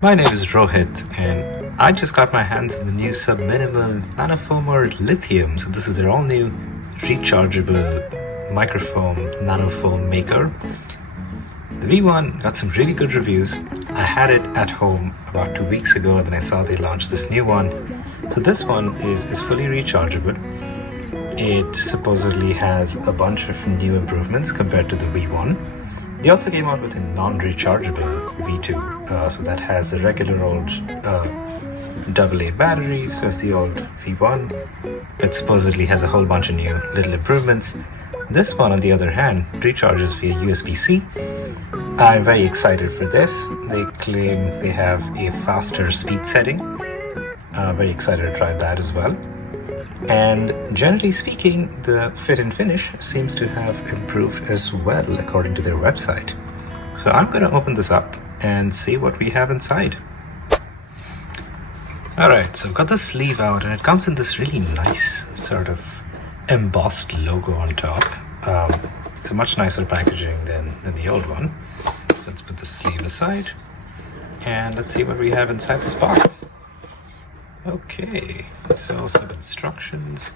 My name is Rohit, and I just got my hands on the new Subminimal Nanofoamer Lithium. So this is their all-new rechargeable microfoam nanofoam maker. The V1 got some really good reviews. I had it at home about 2 weeks ago, and then I saw they launched this new one. So this one is fully rechargeable. It supposedly has a bunch of new improvements compared to the V1. They also came out with a non-rechargeable V2, so that has a regular old AA battery, so it's the old V1, but supposedly has a whole bunch of new little improvements. This one, on the other hand, recharges via USB-C. I'm very excited for this. They claim they have a faster speed setting. Very excited to try that as well. And generally speaking, the fit and finish seems to have improved as well, according to their website. So I'm going to open this up and see what we have inside. Alright, so I've got the sleeve out, and it comes in this really nice sort of embossed logo on top. It's a much nicer packaging than the old one. So let's put the sleeve aside, and let's see what we have inside this box. Okay, so some instructions,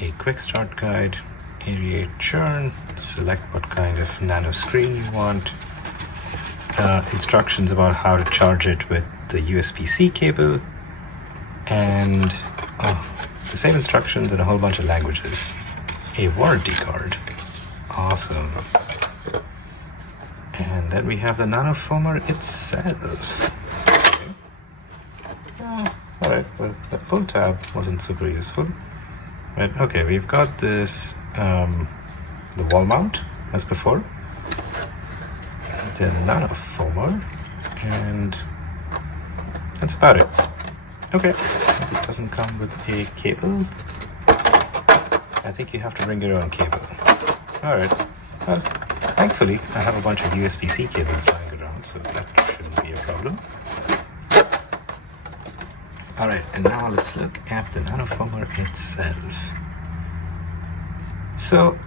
a quick start guide, aerate churn, select what kind of nano screen you want, instructions about how to charge it with the USB-C cable, and the same instructions in a whole bunch of languages. A warranty card. Awesome. And then we have the nanofoamer itself. Alright, well, the pull tab wasn't super useful. Right, okay, we've got this, the wall mount, as before. The nanofoamer, and that's about it. Okay, it doesn't come with a cable. I think you have to bring your own cable. Alright, well, thankfully I have a bunch of USB-C cables lying around, so that shouldn't be a problem. Alright, and now let's look at the nanofoamer itself. So,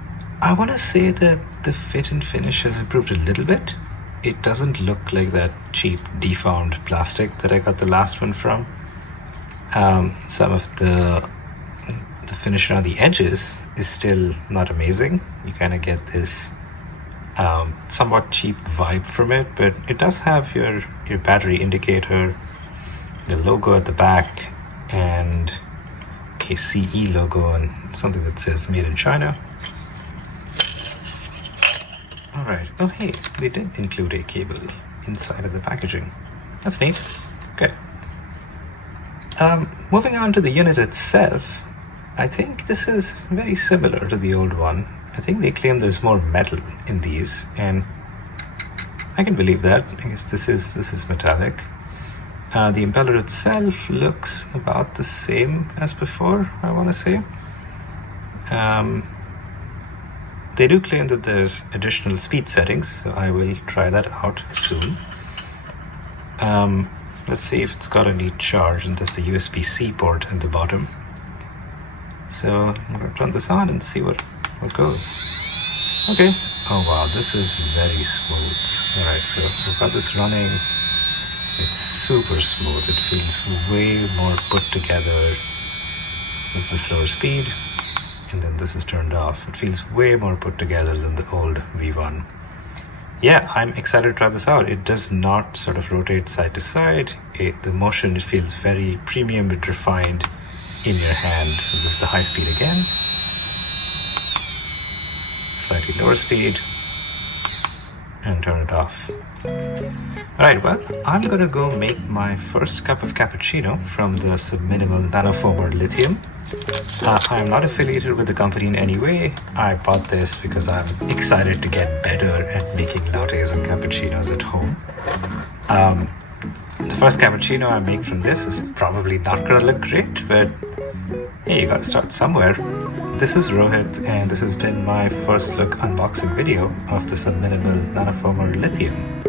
I want to say that the fit and finish has improved a little bit. It doesn't look like that cheap deformed plastic that I got the last one from. Some of the finish around the edges is still not amazing. You kind of get this somewhat cheap vibe from it, but it does have your battery indicator, the logo at the back, and a CE logo and something that says made in China. Alright, oh hey, they did include a cable inside of the packaging. That's neat. Okay. Moving on to the unit itself, I think this is very similar to the old one. I think they claim there's more metal in these, and I can believe that. I guess this is metallic. The impeller itself looks about the same as before, I want to say. They do claim that there's additional speed settings, so I will try that out soon. Let's see if it's got a neat charge, and there's a USB-C port at the bottom. So I'm going to turn this on and see what goes. Okay. Oh wow, this is very smooth. Alright, so we've got this running. It's super smooth. It feels way more put together. This is the slower speed, and then this is turned off. It feels way more put together than the old V1. Yeah, I'm excited to try this out. It does not sort of rotate side to side. The motion, it feels very premium but refined in your hand. So this is the high speed again. Slightly lower speed. And turn it off. Alright, well, I'm gonna go make my first cup of cappuccino from the Subminimal Nanofoamer Lithium. I am not affiliated with the company in any way. I bought this because I'm excited to get better at making lattes and cappuccinos at home. The first cappuccino I make from this is probably not gonna look great, but hey, you gotta start somewhere. This is Rohit, and this has been my first look unboxing video of the Subminimal Nanofoamer Lithium.